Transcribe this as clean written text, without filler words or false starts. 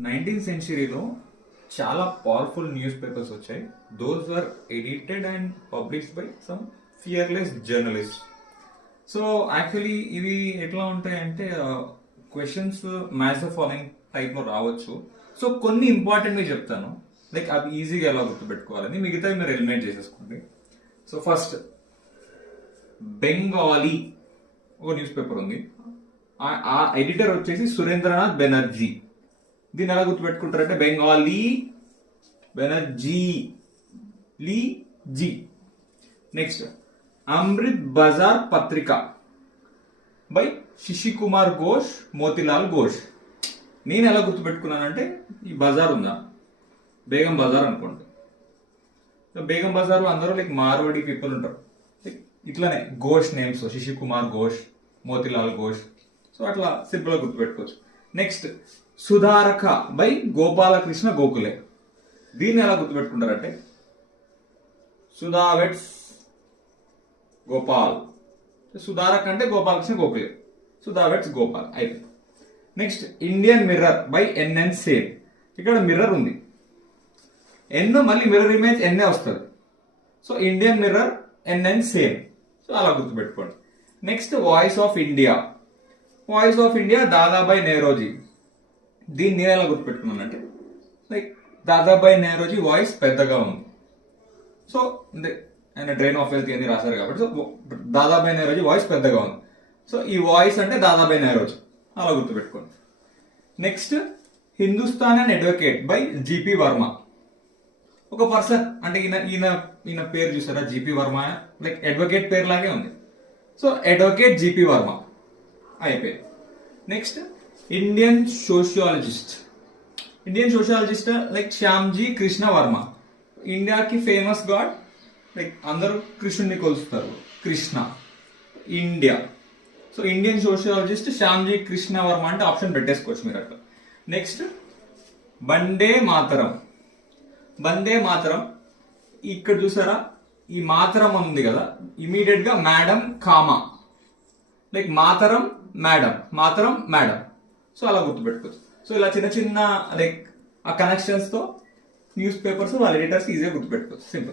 19th సెంచరీలో చాలా powerful newspapers వచ్చాయి. Those are edited and published by some fearless journalist. So actually ఇవి ఎట్లా ఉంటాయంటే క్వశ్చన్స్ మ్యాచ్ ద ఫాలోయింగ్ టైప్లో రావచ్చు. సో కొన్ని ఇంపార్టెంట్వి చెప్తాను, లైక్ అవి ఈజీగా ఎలా గుర్తుపెట్టుకోవాలని, మిగతావి మీరు ఎలిమినేట్ చేసేసుకోండి. సో ఫస్ట్, బెంగాలీ ఒక న్యూస్ పేపర్ ఉంది. ఆ ఎడిటర్ వచ్చేసి సురేంద్రనాథ్ బెనర్జీ. దీన్ని ఎలా గుర్తుపెట్టుకుంటారంటే బెంగాలీ బెనర్జీ లీ జీ. నెక్స్ట్, అమృత్ బజార్ పత్రిక బై శశికుమార్ ఘోష్, మోతిలాల్ ఘోష్. నేను ఎలా గుర్తుపెట్టుకున్నానంటే ఈ బజార్ ఉందా, బేగం బజార్ అనుకోండి. బేగం బజార్ అందరూ లైక్ మార్వాడి పీపుల్ ఉంటారు, లైక్ ఇట్లానే ఘోష్ నేమ్స్, శశికుమార్ ఘోష్, మోతిలాల్ ఘోష్. సో అట్లా సింపుల్ గా గుర్తుపెట్టుకోవచ్చు. Next, Sudharak by Gopalakrishna Gokhale. దీన్ని ఎలా గుర్తుపెట్టుకుంటారంటే సుధా వెట్స్ గోపాల్. సుధారక్ అంటే గోపాలకృష్ణ గోఖలే, సుధా వెట్స్ గోపాల్ అయిపోయింది. Next, Indian Mirror by N N Sen. ఇక్కడ మిర్రర్ ఉంది, ఎన్ మళ్ళీ మిర్రర్ ఇమేజ్ ఎన్ఏ వస్తుంది. So Indian Mirror N N Sen. So అలా గుర్తుపెట్టుకోండి. Next, Voice of India. Voice of India Dadabhai నెహ్రోజీ. దీన్ని నేను ఎలా గుర్తుపెట్టుకున్నానంటే లైక్ దాదాబాయ్ నెహ్రోజీ వాయిస్ పెద్దగా ఉంది. సో ఆయన డ్రైన్ ఆఫ్ వెల్త్ అని రాశారు కాబట్టి సో దాదాబాయ్ నెహ్రోజీ వాయిస్ పెద్దగా ఉంది. సో ఈ వాయిస్ అంటే దాదాబాయ్ నెహ్రోజీ, అలా గుర్తుపెట్టుకోండి. Next, Hindustan and advocate by GP Varma. ఒక పర్సన్ అంటే ఈయన పేరు చూసారా, జిపి వర్మ, లైక్ అడ్వకేట్ పేరు లాగే ఉంది. సో అడ్వకేట్ జిపి వర్మ అయిపోయింది. Next, Indian sociologist. Indian sociologist like Shyamji Krishna Varma. ఇండియాకి ఫేమస్ గాడ్, లైక్ అందరూ కృష్ణుని కొలుస్తారు, Krishna India. So Indian sociologist Shyamji Krishna Varma అంటే ఆప్షన్ పెట్టేసుకోవచ్చు మీరు అట్లా. నెక్స్ట్, వందే మాతరం. వందే మాతరం ఇక్కడ చూసారా, ఈ మాతరం ఉంది కదా, ఇమీడియట్ గా మేడం కామా, లైక్ మాతరం మేడం, మాతరం మేడం. సో అలా గుర్తుపెట్టుకోవచ్చు. సో ఇలా చిన్న చిన్న లైక్ ఆ కనెక్షన్స్ తో న్యూస్ పేపర్స్ వాళ్ళ ఎడిటర్స్ ఈజీగా గుర్తుపెట్టుకోవచ్చు, సింపుల్.